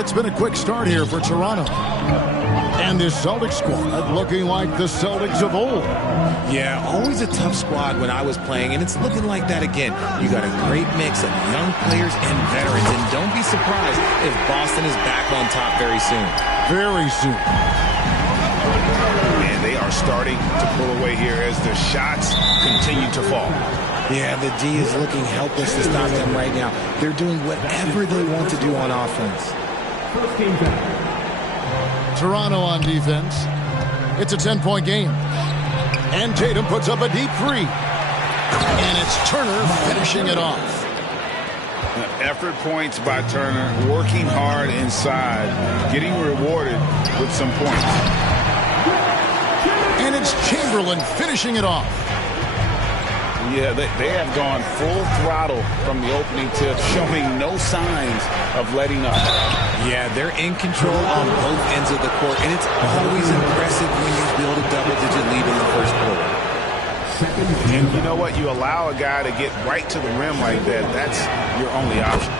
It's been a quick start here for Toronto. And this Celtics squad looking like the Celtics of old. Yeah, always a tough squad when I was playing, and it's looking like that again. You got a great mix of young players and veterans, and don't be surprised if Boston is back on top very soon. Very soon. And they are starting to pull away here as the shots continue to fall. Yeah, the D is looking helpless to stop them right now. They're doing whatever they want to do on offense. Toronto on defense. It's a 10-point game. And Tatum puts up a deep three. And it's Turner finishing it off. Effort points by Turner, working hard inside, getting rewarded with some points. And it's Chamberlain finishing it off. Yeah, they have gone full throttle from the opening tip, showing no signs of letting up. Yeah, they're in control on both ends of the court, and it's always impressive when you build a double-digit lead in the first quarter. And you know what? You allow a guy to get right to the rim like that, that's your only option.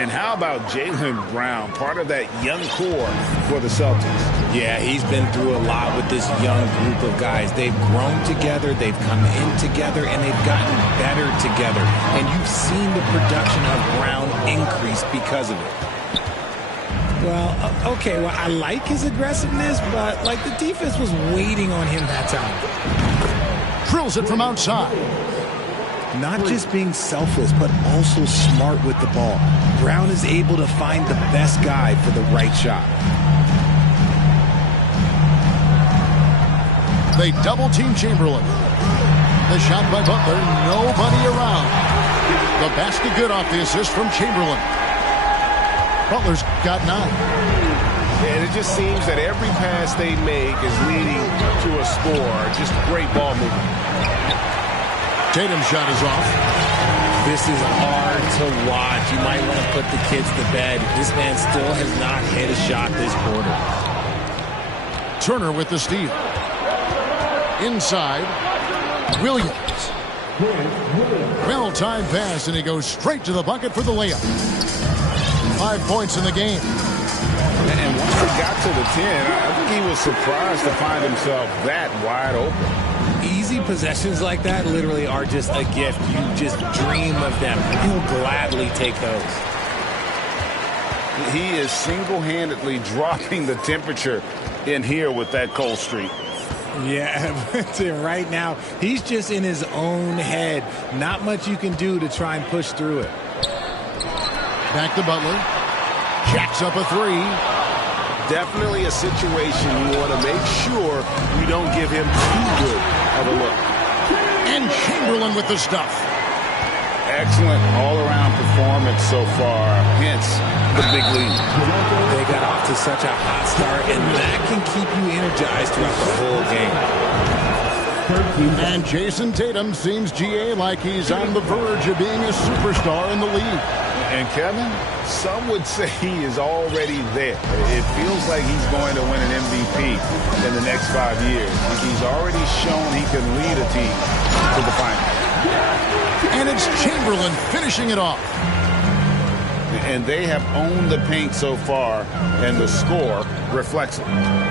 And how about Jaylen Brown, part of that young core for the Celtics? Yeah, he's been through a lot with this young group of guys. They've grown together, they've come in together, and they've gotten better together. And you've seen the production of Brown increase because of it. Well, okay, well, I like his aggressiveness, but, like, the defense was waiting on him that time. Drills it from outside. Not just being selfless, but also smart with the ball. Brown is able to find the best guy for the right shot. They double-team Chamberlain. The shot by Butler, nobody around. The basket good off the assist from Chamberlain. Butler's got 9. And it just seems that every pass they make is leading to a score. Just great ball movement. Tatum's shot is off. This is hard to watch. You might want to put the kids to bed. This man still has not hit a shot this quarter. Turner with the steal. Inside, Williams. Well-timed pass, and he goes straight to the bucket for the layup. 5 points in the game. And once he got to the 10, I think he was surprised to find himself that wide open. Easy possessions like that literally are just a gift. You just dream of them. He'll gladly take those. He is single-handedly dropping the temperature in here with that cold streak. Yeah, right now, he's just in his own head. Not much you can do to try and push through it. Back to Butler. Jacks up a 3. Definitely a situation you want to make sure you don't give him too good of a look. And Chamberlain with the stuff. Excellent all-around performance so far, hence the big lead. They got off to such a hot start, and that can keep you energized throughout the whole game. And Jason Tatum seems, GA, like he's on the verge of being a superstar in the league. And Kevin, some would say he is already there. It feels like he's going to win an MVP in the next 5 years. He's already shown he can lead a team to the finals. And it's Chamberlain finishing it off. And they have owned the paint so far, and the score reflects it.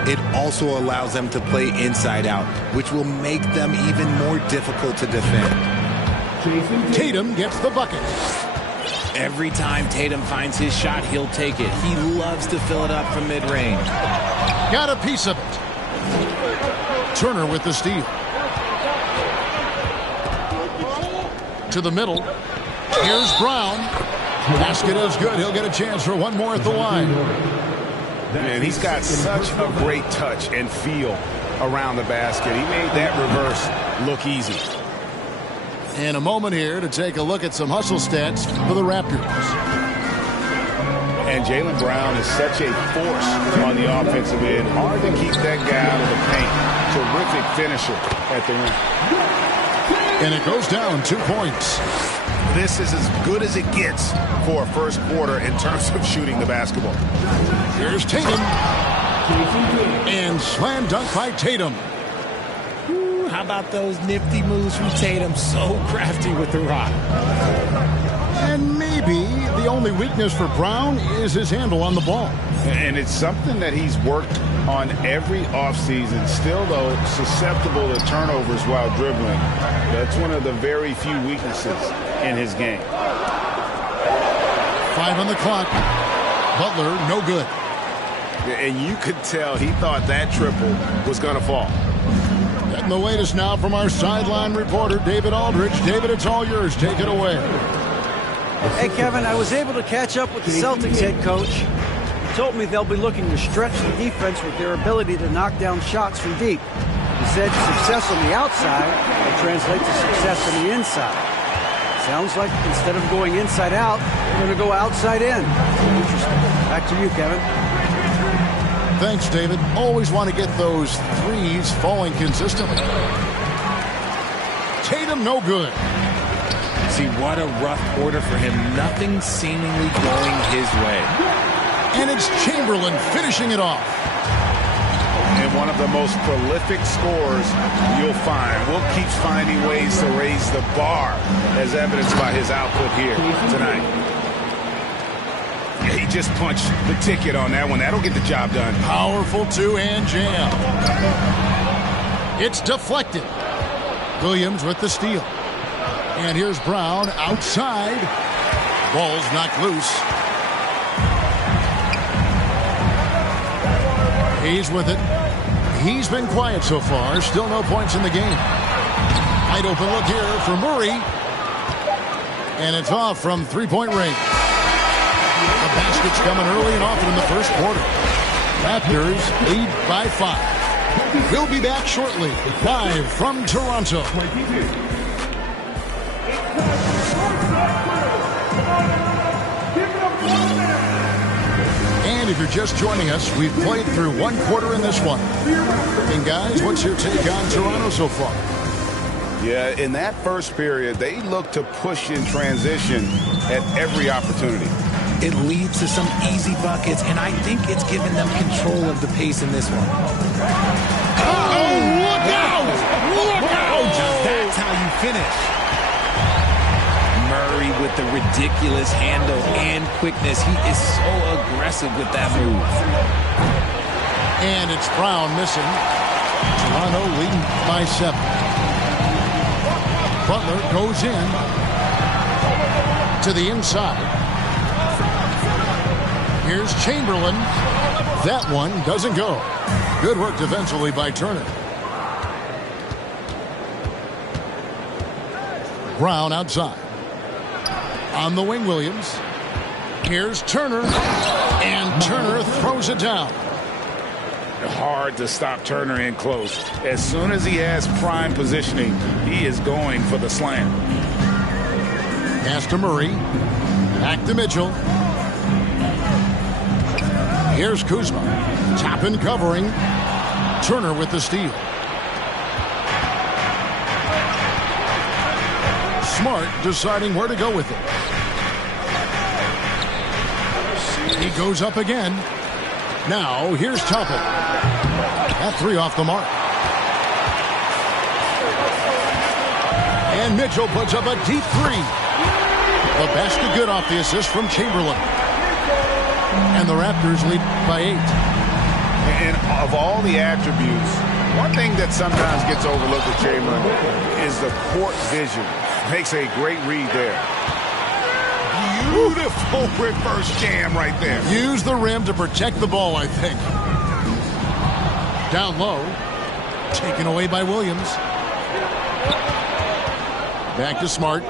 It also allows them to play inside out, which will make them even more difficult to defend. Tatum gets the bucket. Every time Tatum finds his shot, he'll take it. He loves to fill it up from mid-range. Got a piece of it. Turner with the steal. To the middle. Here's Brown. Basket is good. He'll get a chance for one more at the line. Man, he's got such a great touch and feel around the basket. He made that reverse look easy. In a moment here to take a look at some hustle stats for the Raptors. And Jaylen Brown is such a force on the offensive end. Hard to keep that guy out of the paint. Terrific finisher at the rim. And it goes down 2 points. This is as good as it gets for a first quarter in terms of shooting the basketball. Here's Tatum. And slam dunk by Tatum. How about those nifty moves from Tatum? So crafty with the rock. And maybe the only weakness for Brown is his handle on the ball. And it's something that he's worked on every offseason. Still, though, susceptible to turnovers while dribbling. That's one of the very few weaknesses in his game. 5 on the clock. Butler, no good. And you could tell he thought that triple was going to fall. Getting the latest now from our sideline reporter, David Aldridge. David, it's all yours. Take it away. Hey, Kevin, I was able to catch up with the Celtics head coach. He told me they'll be looking to stretch the defense with their ability to knock down shots from deep. He said success on the outside will translate to success on the inside. Sounds like instead of going inside out, we're going to go outside in. Interesting. Back to you, Kevin. Thanks, David. Always want to get those threes falling consistently. Tatum, no good. See, what a rough quarter for him. Nothing seemingly going his way. And it's Chamberlain finishing it off. And one of the most prolific scorers you'll find. Will keeps finding ways to raise the bar, as evidenced by his output here tonight. Yeah, he just punched the ticket on that one. That'll get the job done. Powerful two-hand jam. It's deflected. Williams with the steal. And here's Brown outside. Ball's knocked loose. He's with it. He's been quiet so far. Still no points in the game. Wide open look here for Murray. And it's off from three-point range. The basket's coming early and often in the first quarter. Raptors lead by 5. We'll be back shortly, live from Toronto. And if you're just joining us, we've played through one quarter in this one. And guys, what's your take on Toronto so far? Yeah, in that first period, they looked to push in transition at every opportunity. It leads to some easy buckets, and I think it's given them control of the pace in this one. Oh, look out! Look out! That's how you finish. Murray with the ridiculous handle and quickness. He is so aggressive with that move. And it's Brown missing. Toronto leading by 7. Butler goes in to the inside. Here's Chamberlain. That one doesn't go. Good work defensively by Turner. Brown outside. On the wing, Williams. Here's Turner. And Turner throws it down. Hard to stop Turner in close. As soon as he has prime positioning, he is going for the slam. Pass to Murray. Back to Mitchell. Here's Kuzma. Top and covering. Turner with the steal. Smart deciding where to go with it. He goes up again. Now here's Toppin. That 3 off the mark. And Mitchell puts up a deep 3. The basket good off the assist from Chamberlain. And the Raptors lead by 8. And of all the attributes, one thing that sometimes gets overlooked with Chamberlain is the court vision. Makes a great read there. Beautiful reverse jam right there. Use the rim to protect the ball, I think. Down low. Taken away by Williams. Back to Smart.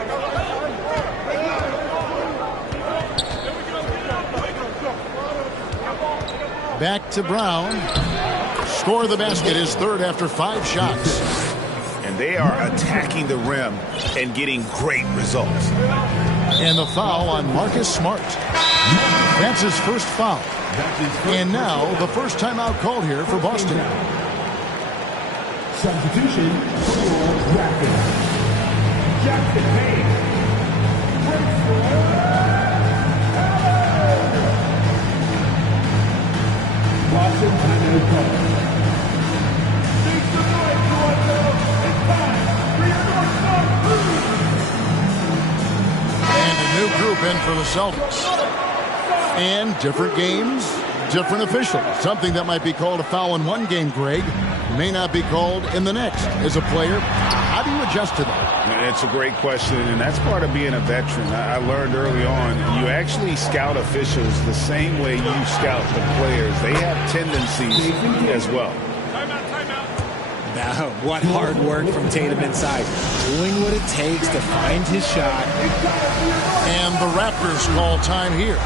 Back to Brown. Score the basket, his third after 5 shots. And they are attacking the rim and getting great results. And the foul on Marcus Smart. That's his first foul. And now the first timeout called here for Boston. Substitution for Raptors. Jackson Hayes. Boston timeout call. And a new group in for the Celtics. And different games, different officials. Something that might be called a foul in one game, Greg, may not be called in the next. As a player, how do you adjust to that? It's a great question, and that's part of being a veteran. I learned early on, you actually scout officials the same way you scout the players. They have tendencies as well. Now, what hard work from Tatum inside. Doing what it takes to find his shot. And the Raptors call time here.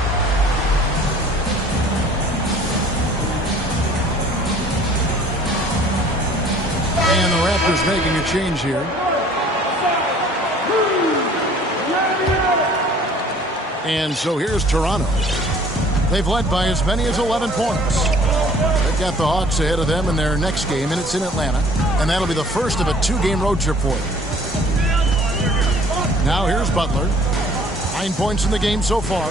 And the Raptors making a change here. And so here's Toronto. They've led by as many as 11 points. They've got the Hawks ahead of them in their next game, and it's in Atlanta. And that'll be the first of a 2-game road trip for them. Now here's Butler. 9 points in the game so far.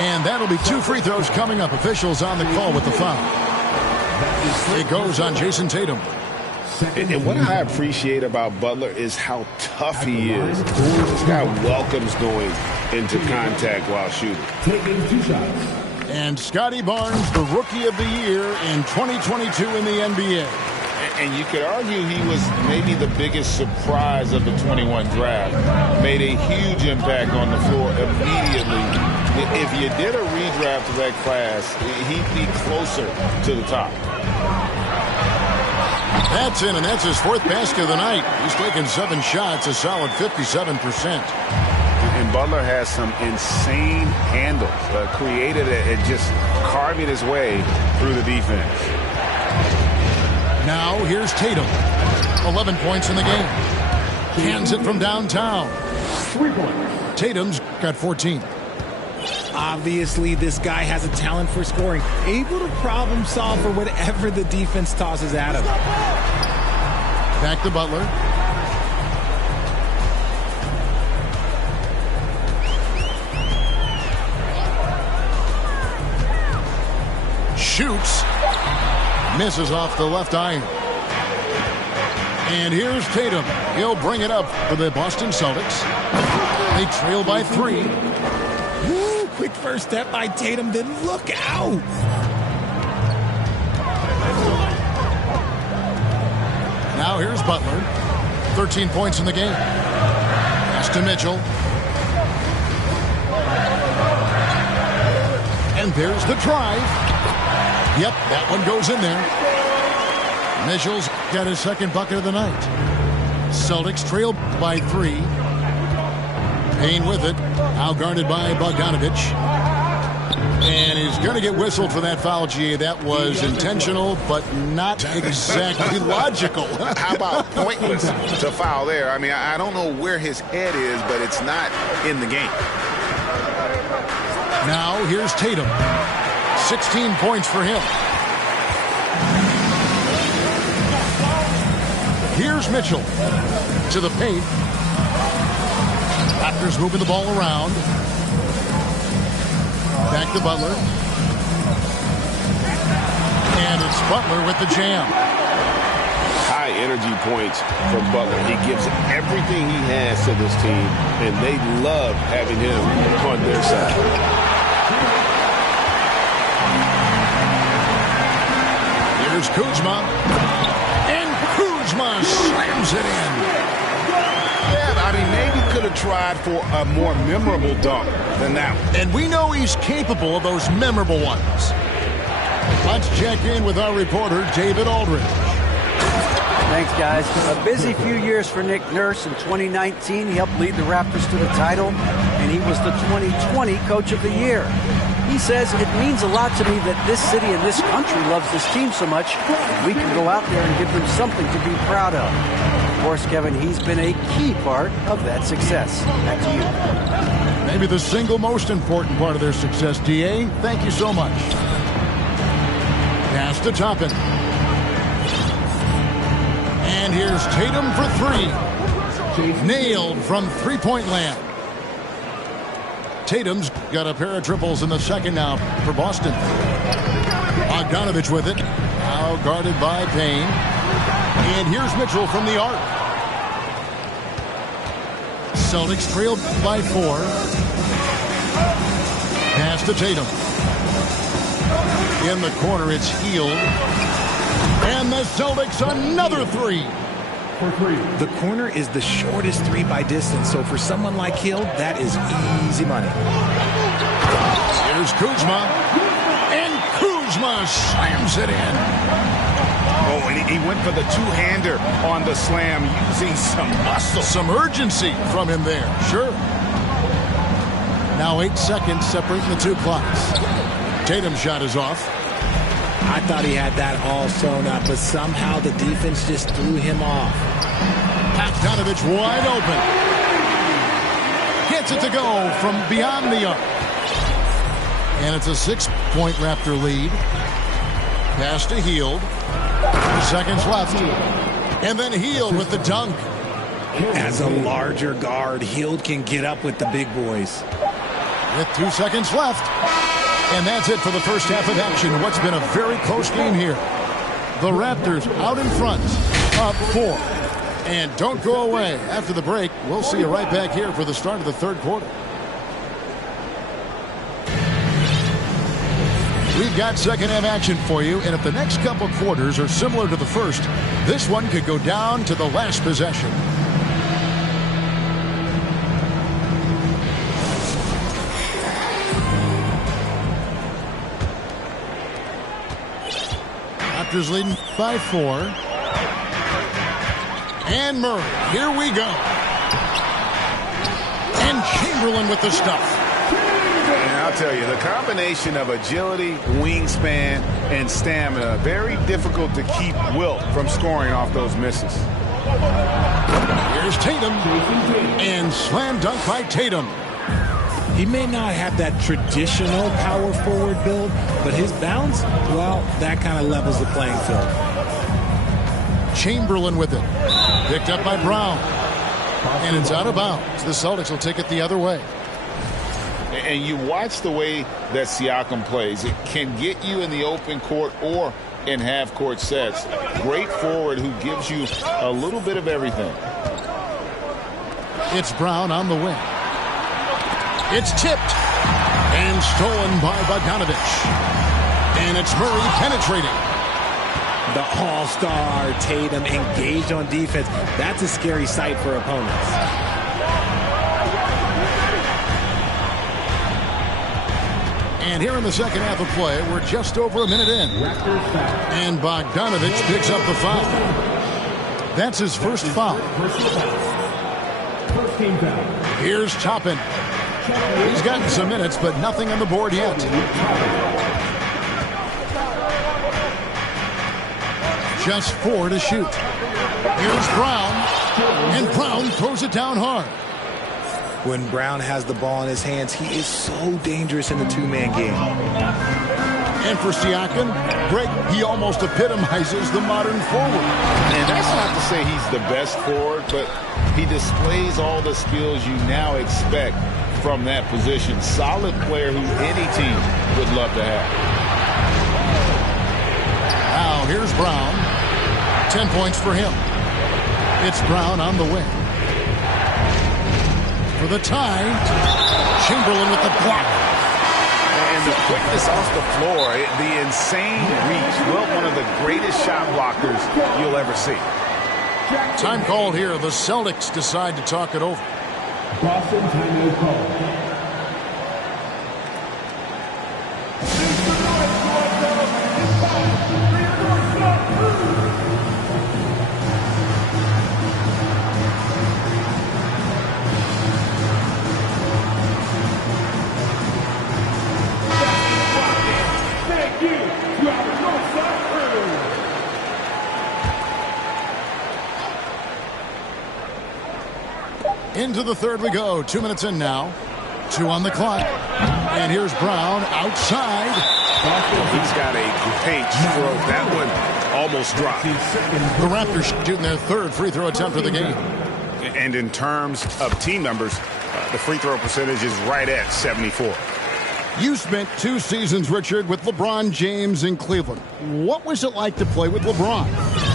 And that'll be 2 free throws coming up. Officials on the call with the foul. It goes on Jason Tatum. And what I appreciate about Butler is how tough he is. This guy welcomes going into contact while shooting. Taking 2 shots. And Scotty Barnes, the Rookie of the Year in 2022 in the NBA. And you could argue he was maybe the biggest surprise of the 21 draft. Made a huge impact on the floor immediately. If you did a redraft of that class, he'd be closer to the top. That's in, and that's his 4th basket of the night. He's taken 7 shots, a solid 57%. And Butler has some insane handles, created it, just carving his way through the defense. Now here's Tatum. 11 points in the game. Cans it from downtown. 3 points. Tatum's got 14. Obviously, this guy has a talent for scoring. Able to problem solve for whatever the defense tosses at him. Back to Butler. Shoots. Misses off the left iron. And here's Tatum. He'll bring it up for the Boston Celtics. They trail by 3. Woo, quick first step by Tatum, then look out. Now here's Butler. 13 points in the game. Pass to Mitchell. And there's the drive. Yep, that one goes in there. Mitchell's got his 2nd bucket of the night. Celtics trail by 3. Payne with it. Now guarded by Bogdanovich. And he's going to get whistled for that foul, GA. That was intentional, but not exactly logical. How about pointless to foul there? I mean, I don't know where his head is, but it's not in the game. Now here's Tatum. 16 points for him. Here's Mitchell to the paint. Raptors moving the ball around. Back to Butler. And it's Butler with the jam. High energy points from Butler. He gives everything he has to this team, and they love having him on their side. Here's Kuzma. And Kuzma slams it in. Yeah, I mean, maybe could have tried for a more memorable dunk than that one. And we know he's capable of those memorable ones. Let's check in with our reporter, David Aldridge. Thanks, guys. A busy few years for Nick Nurse. In 2019, he helped lead the Raptors to the title, and he was the 2020 Coach of the Year. He says, it means a lot to me that this city and this country loves this team so much. We can go out there and give them something to be proud of. Of course, Kevin, he's been a key part of that success. Back to you. Maybe the single most important part of their success, DA. Thank you so much. Pass to Toppin. And here's Tatum for 3. Nailed from three-point land. Tatum's got a pair of triples in the second now for Boston. Bogdanovich with it. Now guarded by Payne. And here's Mitchell from the arc. Celtics trailed by 4. Pass to Tatum. In the corner, it's Hield. And the Celtics another 3. The corner is the shortest 3 by distance, so for someone like Hill, that is easy money. Here's Kuzma. And Kuzma slams it in. Oh, and he went for the two-hander on the slam, using some muscle. Some urgency from him there, sure. Now 8 seconds separating the 2 clocks. Tatum's shot is off. I thought he had that all sewn up, but somehow the defense just threw him off. Bogdanovich wide open. Gets it to go from beyond the arc. And it's a 6-point Raptor lead. Pass to Hield. 2 seconds left. And then Hield with the dunk. As a larger guard, Hield can get up with the big boys. With 2 seconds left. And that's it for the first half of action. What's been a very close game here. The Raptors out in front, up 4. And don't go away. After the break, we'll see you right back here for the start of the third quarter. We've got second half action for you, and if the next couple quarters are similar to the first, this one could go down to the last possession. Raptors leading by 4. And Murray, here we go. And Chamberlain with the stuff. And I'll tell you, the combination of agility, wingspan, and stamina, very difficult to keep Wilt from scoring off those misses. Here's Tatum. And slam dunk by Tatum. He may not have that traditional power forward build, but his bounce, well, that kind of levels the playing field. Chamberlain with it. Picked up by Brown. And it's out of bounds. The Celtics will take it the other way. And you watch the way that Siakam plays. It can get you in the open court or in half-court sets. Great forward who gives you a little bit of everything. It's Brown on the wing. It's tipped and stolen by Bogdanovich. And it's Murray penetrating. The all-star Tatum engaged on defense. That's a scary sight for opponents. And here in the second half of play, we're just over a minute in. And Bogdanovich picks up the foul. That's his first foul. Here's Toppin. He's gotten some minutes, but nothing on the board yet. Just 4 to shoot. Here's Brown. And Brown throws it down hard. When Brown has the ball in his hands, he is so dangerous in the two-man game. And for Siakam, Greg, he almost epitomizes the modern forward. And that's not to say he's the best forward, but he displays all the skills you now expect from that position. Solid player who any team would love to have. Now here's Brown. 10 points for him. It's Brown on the wing. For the tie, Chamberlain with the block. And the quickness off the floor, the insane reach. Well, one of the greatest shot blockers you'll ever see. Time called here. The Celtics decide to talk it over. Boston timeout call. Into the third we go. 2 minutes in now. 2 on the clock. And here's Brown outside. He's got a great stroke. That one almost dropped. The Raptors shooting their third free throw attempt of the game. And in terms of team members, the free throw percentage is right at 74. You spent 2 seasons, Richard, with LeBron James in Cleveland. What was it like to play with LeBron?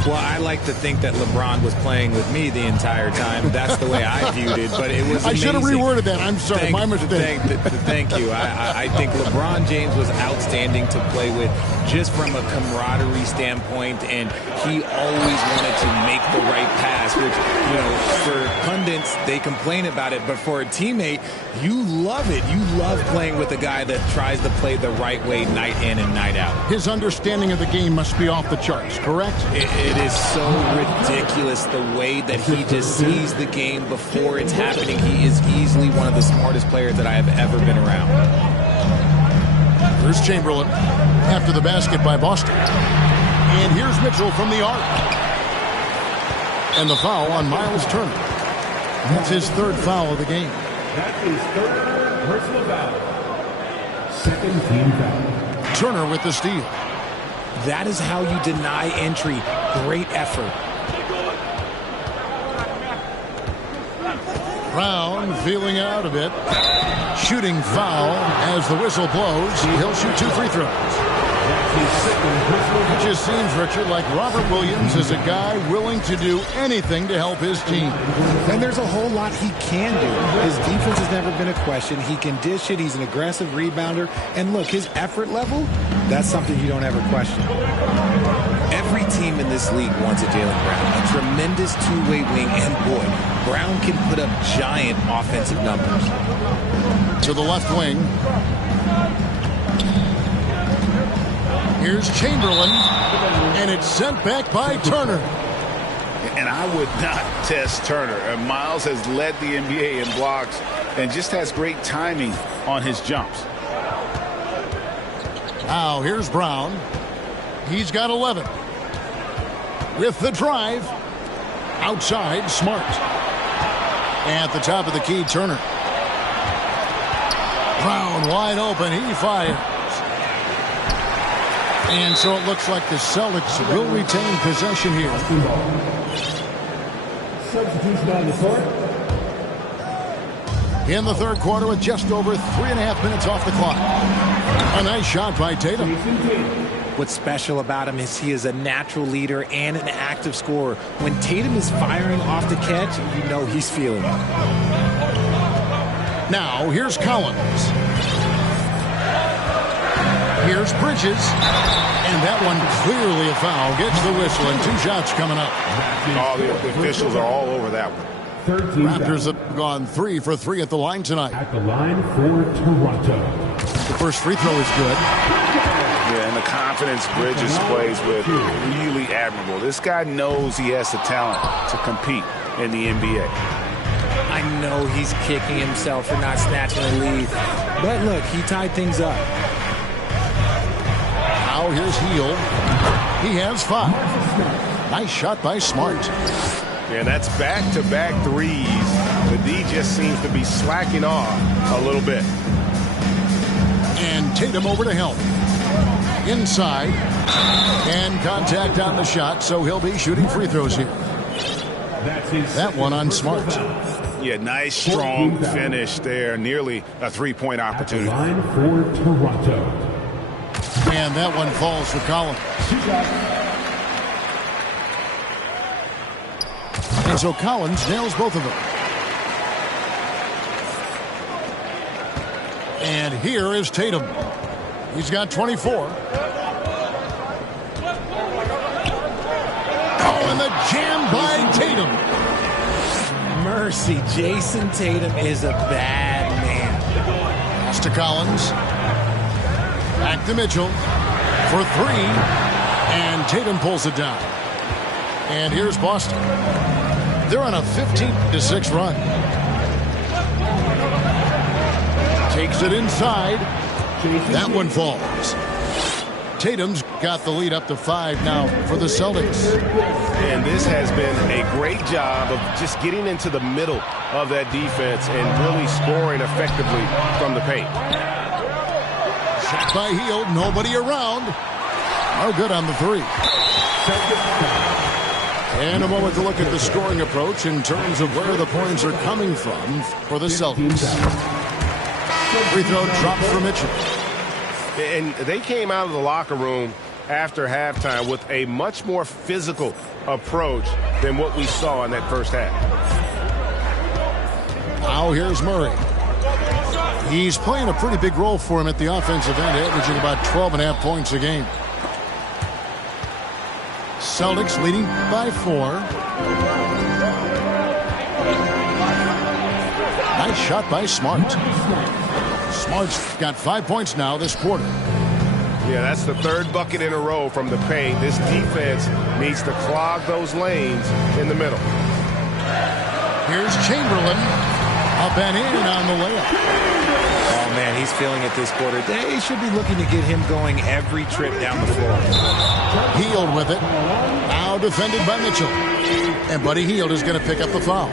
Well, I like to think that LeBron was playing with me the entire time. That's the way I viewed it, but it was amazing. I should have reworded that. I'm sorry, my mistake. Thank you. I think LeBron James was outstanding to play with just from a camaraderie standpoint, and he always wanted to make the right pass, which, you know, for pundits, they complain about it, but for a teammate, you love it. You love playing with a guy that tries to play the right way night in and night out. His understanding of the game must be off the charts, correct? It is so ridiculous the way that he just sees the game before it's happening. He is easily one of the smartest players that I have ever been around. Here's Chamberlain after the basket by Boston. And here's Mitchell from the arc. And the foul on Miles Turner. That's his third foul of the game. That is third personal foul. Second team foul. Turner with the steal. That is how you deny entry. Great effort. Brown feeling it out a bit. Shooting foul as the whistle blows. He'll shoot 2 free throws. It just seems, Richard, like Robert Williams is a guy willing to do anything to help his team. And there's a whole lot he can do. His defense has never been a question. He can dish it. He's an aggressive rebounder. And look, his effort level, that's something you don't ever question. Every team in this league wants a Jaylen Brown, a tremendous two-way wing, and boy, Brown can put up giant offensive numbers. To the left wing. Here's Chamberlain, and it's sent back by Turner. And I would not test Turner. Miles has led the NBA in blocks and just has great timing on his jumps. Now here's Brown. He's got 11. With the drive. Outside, Smart. At the top of the key, Turner. Brown wide open. He fires. And so it looks like the Celtics will retain possession here. Substitution on the court. In the third quarter with just over 3.5 minutes off the clock. A nice shot by Tatum. What's special about him is he is a natural leader and an active scorer. When Tatum is firing off the catch, you know he's feeling it. Now here's Collins. Here's Bridges. And that one clearly a foul. Gets the whistle and 2 shots coming up. All the officials are all over that one. Raptors have gone 3 for 3 at the line tonight. At the line for Toronto. The first free throw is good. Yeah, and the confidence Bridges plays with, really admirable. This guy knows he has the talent to compete in the NBA. I know he's kicking himself for not snatching a lead. But look, he tied things up. Now here's Heel. He has 5. Nice shot by Smart. And that's back-to-back threes. The D just seems to be slacking off a little bit. And Tatum over to help. Inside. And contact on the shot, so he'll be shooting free throws here. That one on Smart. Yeah, nice, strong finish there. Nearly a three-point opportunity. Line for Toronto. And that one falls for Collins. And so Collins nails both of them. And here is Tatum. He's got 24. Oh, and the jam by Tatum. Mercy, Jason Tatum is a bad man. Pass to Collins. Back to Mitchell for 3. And Tatum pulls it down. And here's Boston. They're on a 15-6 run. Takes it inside. That one falls. Tatum's got the lead up to 5 now for the Celtics. And this has been a great job of just getting into the middle of that defense and really scoring effectively from the paint. Shot by Hield, nobody around. No good on the 3. And a moment to look at the scoring approach in terms of where the points are coming from for the Celtics. Free throw dropped for Mitchell. And they came out of the locker room after halftime with a much more physical approach than what we saw in that first half. Now here's Murray. He's playing a pretty big role for him at the offensive end, averaging about 12.5 points a game. Celtics leading by 4. Nice shot by Smart. Smart's got 5 points now this quarter. Yeah, that's the third bucket in a row from the paint. This defense needs to clog those lanes in the middle. Here's Chamberlain. Up and in on the layup. Oh, man, he's feeling it this quarter. They should be looking to get him going every trip down the floor. Hield with it. Now defended by Mitchell. And Buddy Hield is going to pick up the foul.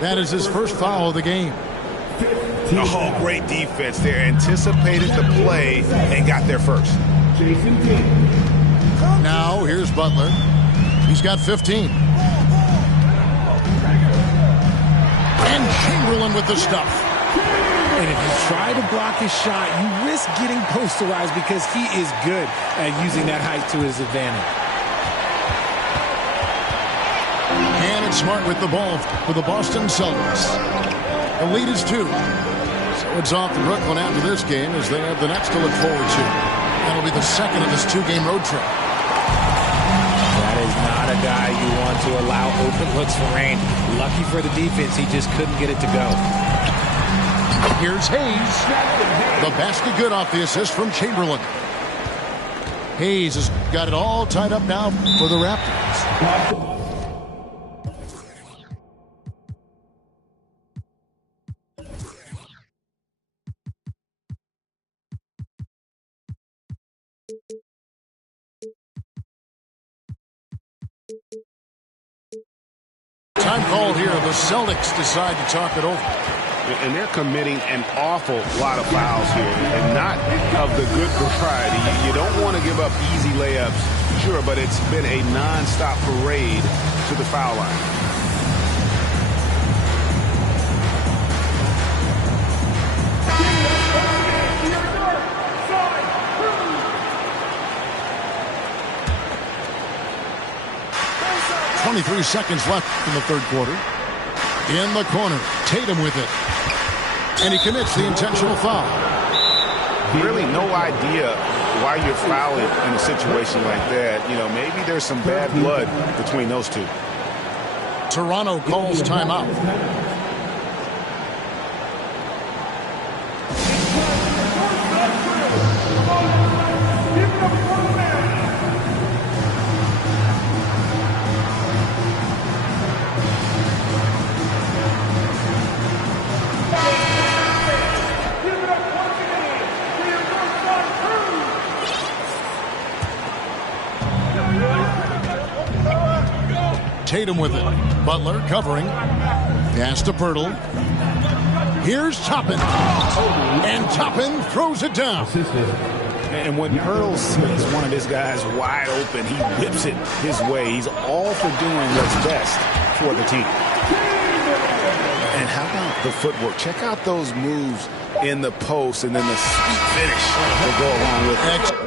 That is his first foul of the game. Oh, great defense there. Anticipated the play and got there first. Now here's Butler. He's got 15. And Chamberlain with the stuff. And if you try to block his shot, you risk getting posterized because he is good at using that height to his advantage. And it's Smart with the ball for the Boston Celtics. The lead is 2. So it's off to Brooklyn after this game as they have the next to look forward to. That'll be the second of this 2-game road trip. That is not a guy you want to allow open looks for range. Lucky for the defense, he just couldn't get it to go. Here's Hayes. The basket good off the assist from Chamberlain. Hayes has got it all tied up now for the Raptors. Time called here. The Celtics decide to talk it over. And they're committing an awful lot of fouls here, and not of the good variety. You don't want to give up easy layups, sure, but it's been a nonstop parade to the foul line. .23 seconds left in the third quarter. In the corner, Tatum with it. And he commits the intentional foul. Really no idea why you're fouling in a situation like that. You know, maybe there's some bad blood between those two. Toronto calls timeout. Tatum with it. Butler covering. Pass to Pirtle. Here's Toppin. And Toppin throws it down. And when Pirtle sees one of his guys wide open, he whips it his way. He's all for doing what's best for the team. And how about the footwork? Check out those moves in the post and then the sweet finish will go along with it.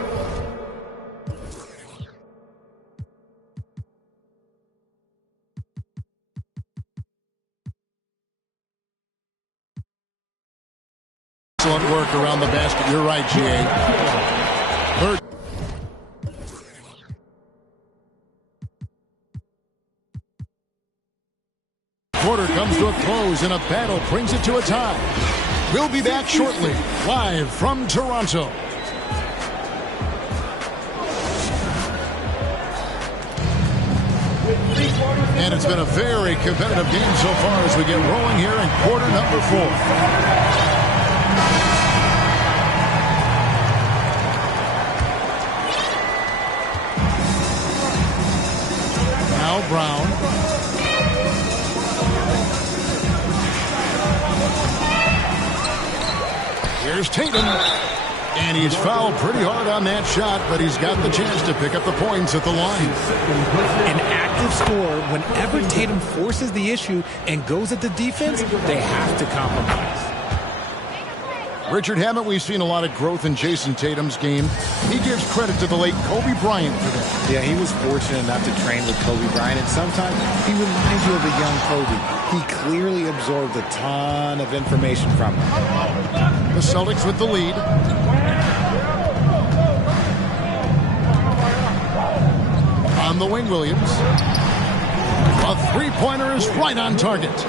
Excellent work around the basket. You're right, G.A. Third. Quarter comes to a close, and a battle brings it to a tie. We'll be back shortly, live from Toronto. And it's been a very competitive game so far as we get rolling here in quarter number 4. Brown. Here's Tatum. And he's fouled pretty hard on that shot, but he's got the chance to pick up the points at the line. An active defensive score, whenever Tatum forces the issue and goes at the defense, they have to compromise. Richard Hammett, we've seen a lot of growth in Jason Tatum's game. He gives credit to the late Kobe Bryant for that. Yeah, he was fortunate enough to train with Kobe Bryant, and sometimes he reminds you of a young Kobe. He clearly absorbed a ton of information from him. The Celtics with the lead. On the wing, Williams. A three-pointer is right on target.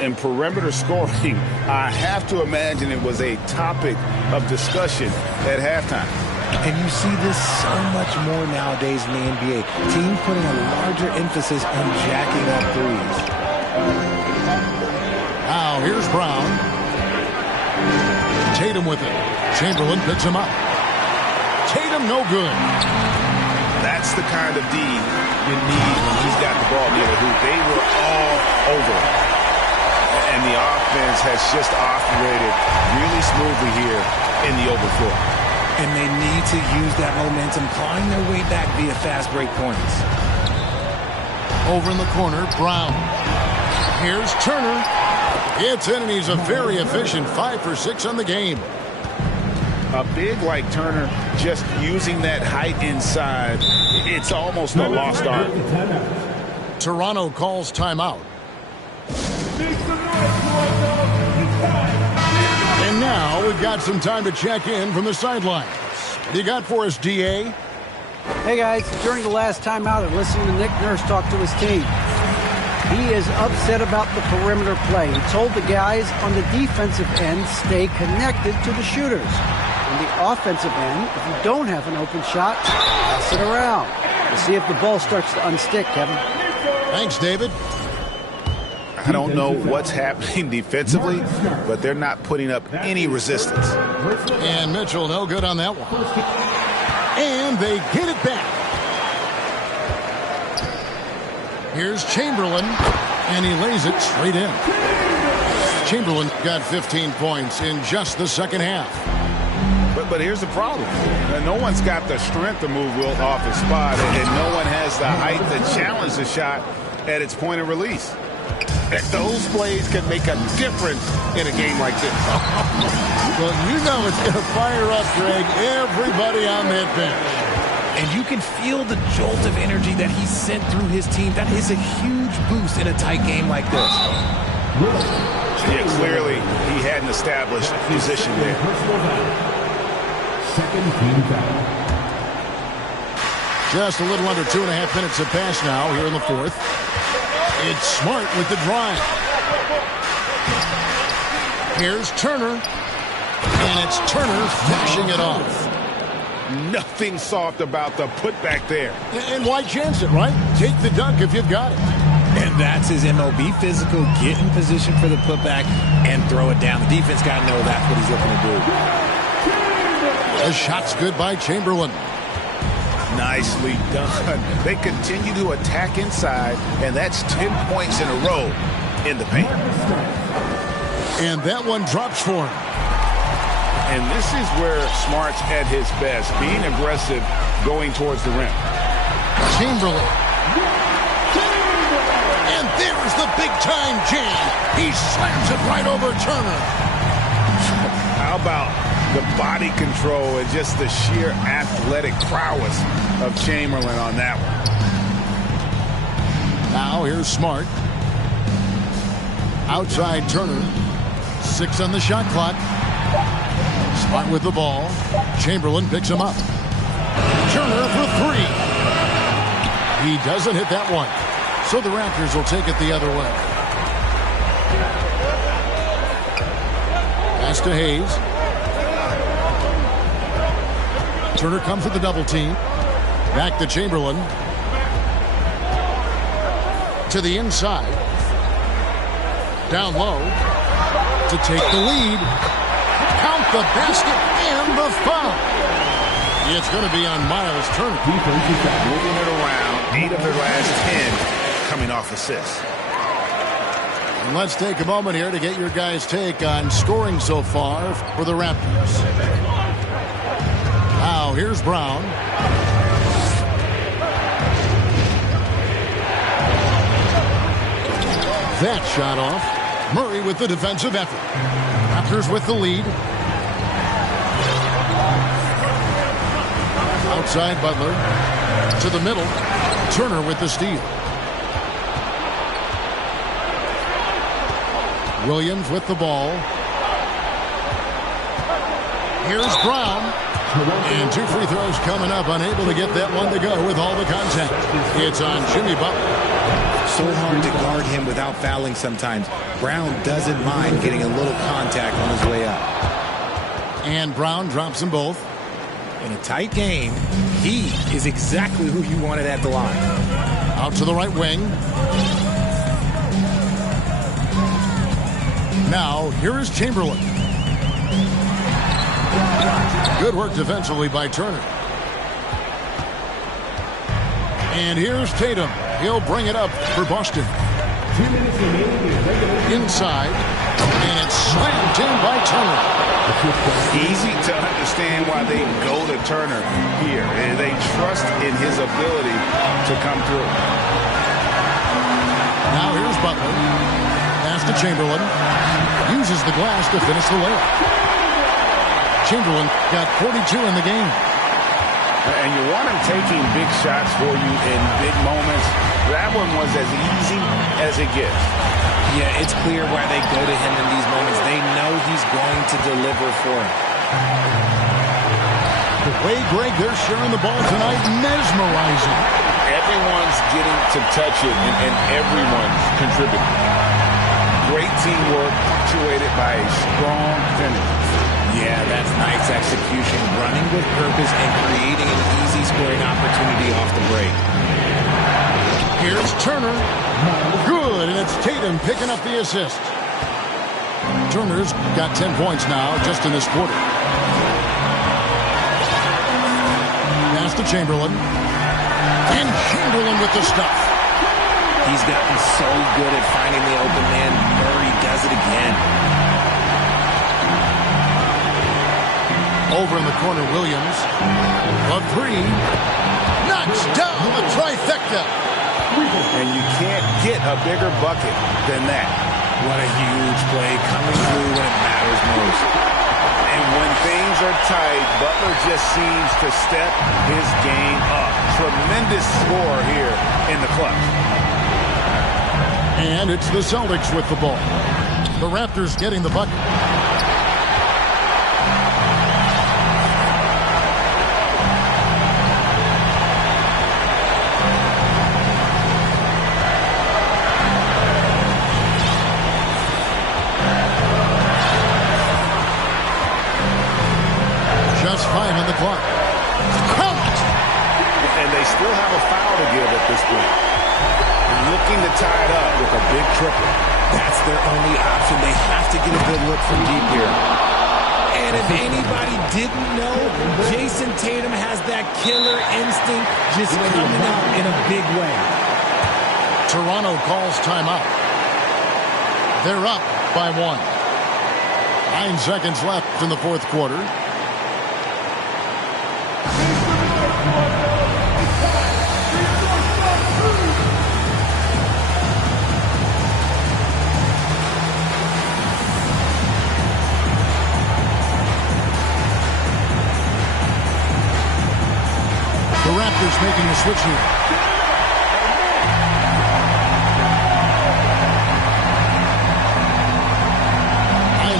In perimeter scoring, I have to imagine it was a topic of discussion at halftime. And you see this so much more nowadays in the NBA. Teams putting a larger emphasis on jacking up threes. Now, here's Brown. Tatum with it. Chamberlain picks him up. Tatum no good. That's the kind of D you need when he's got the ball near the hoop. They were all over. And the offense has just operated really smoothly here in the open floor. And they need to use that momentum, clawing their way back via fast break points. Over in the corner, Brown. Here's Turner. It's in, and he's a very efficient 5 for 6 on the game. A big like Turner, just using that height inside, it's almost a lost art. Toronto calls timeout. And now we've got some time to check in from the sidelines. What do you got for us, DA? Hey, guys. During the last timeout, I'm listening to Nick Nurse talk to his team. He is upset about the perimeter play. He told the guys on the defensive end, stay connected to the shooters. On the offensive end, if you don't have an open shot, pass it around. We'll see if the ball starts to unstick, Kevin. Thanks, David. I don't know what's happening defensively, but they're not putting up any resistance. And Mitchell, no good on that one. And they get it back. Here's Chamberlain, and he lays it straight in. Chamberlain got 15 points in just the second half. But here's the problem. No one's got the strength to move Wilt off his spot, and no one has the height to challenge the shot at its point of release. Those plays can make a difference in a game like this. Well, you know it's going to fire up, Greg, everybody on that bench. And you can feel the jolt of energy that he sent through his team. That is a huge boost in a tight game like this. Yeah, clearly he hadn't established position there. Second team foul. Just a little under 2.5 minutes have passed now here in the fourth. It's Smart with the drive. Here's Turner. And it's Turner finishing it off. Nothing soft about the putback there. And why chance it, right? Take the dunk if you've got it. And that's his MO. Be physical, get in position for the putback, and throw it down. The defense got to know that's what he's looking to do. The shot's good by Chamberlain. Nicely done. They continue to attack inside, and that's 10 points in a row in the paint. And that one drops for him. And this is where Smart's at his best, being aggressive, going towards the rim. Chamberlain. And there's the big-time jam. He slams it right over Turner. How about the body control and just the sheer athletic prowess of Chamberlain on that one? Now here's Smart. Outside Turner. 6 on the shot clock. Smart with the ball. Chamberlain picks him up. Turner for 3. He doesn't hit that one. So the Raptors will take it the other way. Pass to Hayes. Turner comes with the double team. Back to Chamberlain. To the inside. Down low. To take the lead. Count the basket and the foul. It's going to be on Miles Turner. Moving it around. 8 of their last 10 coming off assists. And let's take a moment here to get your guys' take on scoring so far for the Raptors. Now here's Brown. that shot off. Murray with the defensive effort. Raptors with the lead. Outside Butler. To the middle. Turner with the steal. Williams with the ball. Here's Brown. And 2 free throws coming up. Unable to get that one to go with all the contact. It's on Jimmy Butler. So hard to guard him without fouling sometimes. Brown doesn't mind getting a little contact on his way up. And Brown drops them both. In a tight game, he is exactly who you wanted at the line. Out to the right wing. Now, here is Chamberlain. Good work defensively by Turner. And here's Tatum. He'll bring it up for Boston. 2 minutes remaining in regulation. Inside. And it's slammed in by Turner. Easy to understand why they go to Turner here. And they trust in his ability to come through. Now here's Butler. Pass to Chamberlain. Uses the glass to finish the layup. Chamberlain got 42 in the game. And you want him taking big shots for you in big moments. That one was as easy as it gets. Yeah, it's clear why they go to him in these moments. They know he's going to deliver for him. The way, Greg, they're sharing the ball tonight, mesmerizing. Everyone's getting to touch it, and everyone's contributing. Great teamwork, punctuated by a strong finish. Yeah, that's nice execution. Running with purpose and creating an easy scoring opportunity off the break. Here's Turner. Good, and it's Tatum picking up the assist. Turner's got 10 points now just in this quarter. Pass to Chamberlain. And Chamberlain with the stuff. He's gotten so good at finding the open man. Murray does it again. Over in the corner, Williams. A three. Knocks down the trifecta. And you can't get a bigger bucket than that. What a huge play coming through when it matters most. And when things are tight, Butler just seems to step his game up. Tremendous score here in the clutch. And it's the Celtics with the ball. The Raptors getting the bucket. Just 5 on the clock. Count! And they still have a foul to give at this point. Looking to tie it up with a big triple. That's their only option. They have to get a good look from deep here. And if anybody didn't know, Jason Tatum has that killer instinct just coming out in a big way. Toronto calls timeout. They're up by 1. 9 seconds left in the fourth quarter. The Raptors making a switch here.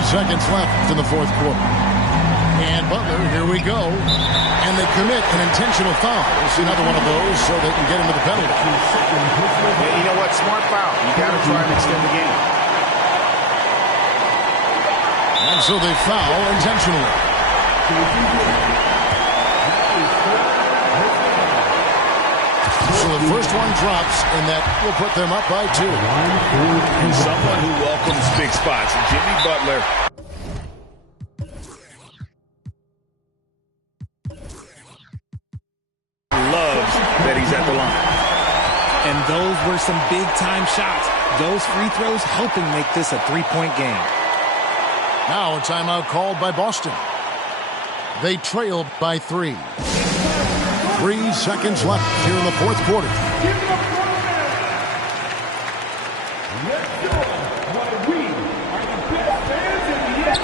Seconds left in the fourth quarter. And Butler, here we go. And they commit an intentional foul. We'll see another one of those so they can get into the penalty. Yeah, you know what? Smart foul. You got to try and extend the game. And so they foul intentionally. So the first one drops, and that will put them up by 2. And someone who welcomes big spots, Jimmy Butler. Loves that he's at the line. And those were some big-time shots. Those free throws helping make this a 3-point game. Now a timeout called by Boston. They trail by 3. 3 seconds left here in the fourth quarter. Let's go.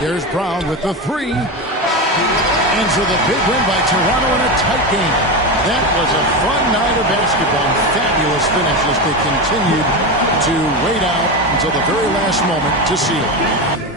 Here's Brown with the three. Ends with a big win by Toronto in a tight game. That was a fun night of basketball. Fabulous finish as they continued to wait out until the very last moment to seal it.